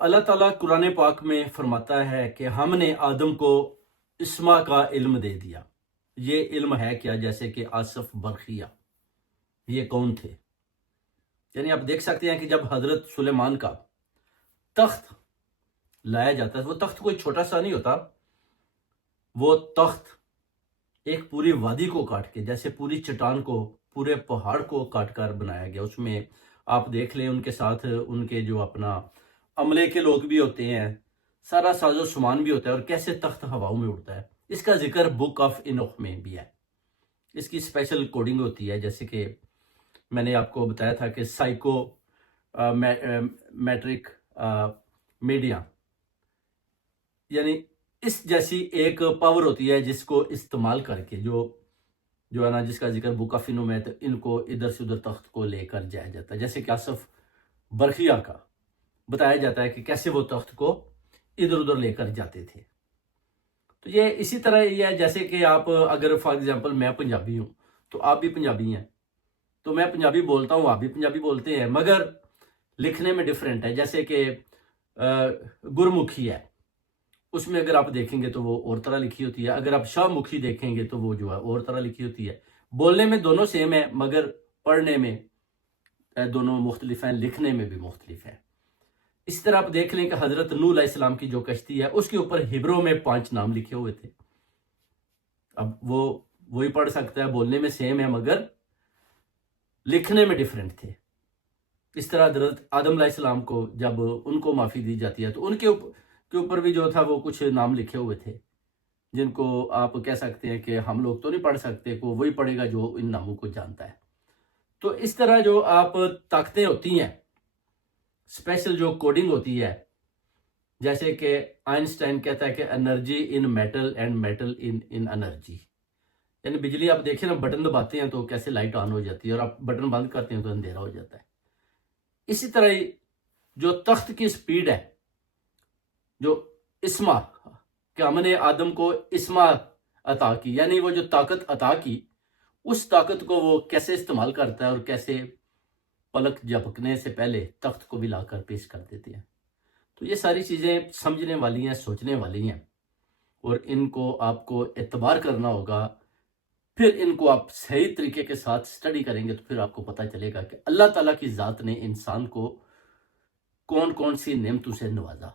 اللہ تعالیٰ قرآن پاک میں فرماتا ہے کہ ہم نے آدم کو اسما کا علم دے دیا۔ یہ علم ہے کیا؟ جیسے کہ آصف برقیہ، یہ کون تھے؟ یعنی آپ دیکھ سکتے ہیں کہ جب حضرت سلیمان کا تخت لایا جاتا ہے، وہ تخت کوئی چھوٹا سا نہیں ہوتا، وہ تخت ایک پوری وادی کو کاٹ کے، جیسے پوری چٹان کو، پورے پہاڑ کو کاٹ کر بنایا گیا۔ اس میں آپ دیکھ لیں ان کے ساتھ ان کے جو اپنا عملے کے لوگ بھی ہوتے ہیں، سارا ساز و سامان بھی ہوتا ہے، اور کیسے تخت ہواؤں میں اڑتا ہے۔ اس کا ذکر بک آف انوخ میں بھی ہے۔ اس کی اسپیشل کوڈنگ ہوتی ہے، جیسے کہ میں نے آپ کو بتایا تھا کہ سائیکو میٹرک میڈیا، یعنی اس جیسی ایک پاور ہوتی ہے جس کو استعمال کر کے جو ہے نا، جس کا ذکر بک آف انو میں ہے، تو ان کو ادھر سے ادھر تخت کو لے کر جایا جاتا ہے۔ جیسے کہ آصف برقیہ کا بتایا جاتا ہے کہ کیسے وہ تخت کو ادھر ادھر لے کر جاتے تھے۔ تو یہ اسی طرح یہ ہے، جیسے کہ آپ اگر فار ایگزامپل میں پنجابی ہوں تو آپ بھی پنجابی ہیں، تو میں پنجابی بولتا ہوں، آپ بھی پنجابی بولتے ہیں، مگر لکھنے میں ڈیفرنٹ ہے۔ جیسے کہ گرمکھی ہے، اس میں اگر آپ دیکھیں گے تو وہ اور طرح لکھی ہوتی ہے، اگر آپ شاہ مکھی دیکھیں گے تو وہ جو ہے اور طرح لکھی ہوتی ہے۔ بولنے میں دونوں سیم ہے، مگر پڑھنے میں دونوں مختلف ہیں، لکھنے میں بھی مختلف ہے۔ اس طرح آپ دیکھ لیں کہ حضرت نوح علیہ السلام کی جو کشتی ہے، اس کے اوپر ہبرو میں 5 نام لکھے ہوئے تھے۔ اب وہی پڑھ سکتا ہے، بولنے میں سیم ہے مگر لکھنے میں ڈیفرنٹ تھے۔ اس طرح حضرت آدم علیہ السلام کو جب ان کو معافی دی جاتی ہے تو ان کے اوپر بھی جو تھا وہ کچھ نام لکھے ہوئے تھے، جن کو آپ کہہ سکتے ہیں کہ ہم لوگ تو نہیں پڑھ سکتے، کو وہی پڑھے گا جو ان ناموں کو جانتا ہے۔ تو اس طرح جو آپ طاقتیں ہوتی ہیں، اسپیشل جو کوڈنگ ہوتی ہے، جیسے کہ آئنسٹائن کہتا ہے کہ energy in metal and metal in energy, یعنی بجلی آپ دیکھیں نا، بٹن دباتے ہیں تو کیسے لائٹ آن ہو جاتی ہے، اور آپ بٹن بند کرتے ہیں تو اندھیرا ہو جاتا ہے۔ اسی طرح جو تخت کی سپیڈ ہے، جو اسما کہ ہم نے آدم کو اسما عطا کی، یعنی وہ جو طاقت عطا کی، اس طاقت کو وہ کیسے استعمال کرتا ہے، اور کیسے پلک جھپکنے سے پہلے تخت کو بھی لا کر پیش کر دیتے ہیں۔ تو یہ ساری چیزیں سمجھنے والی ہیں، سوچنے والی ہیں، اور ان کو آپ کو اعتبار کرنا ہوگا۔ پھر ان کو آپ صحیح طریقے کے ساتھ سٹڈی کریں گے تو پھر آپ کو پتہ چلے گا کہ اللہ تعالیٰ کی ذات نے انسان کو کون کون سی نعمتوں سے نوازا۔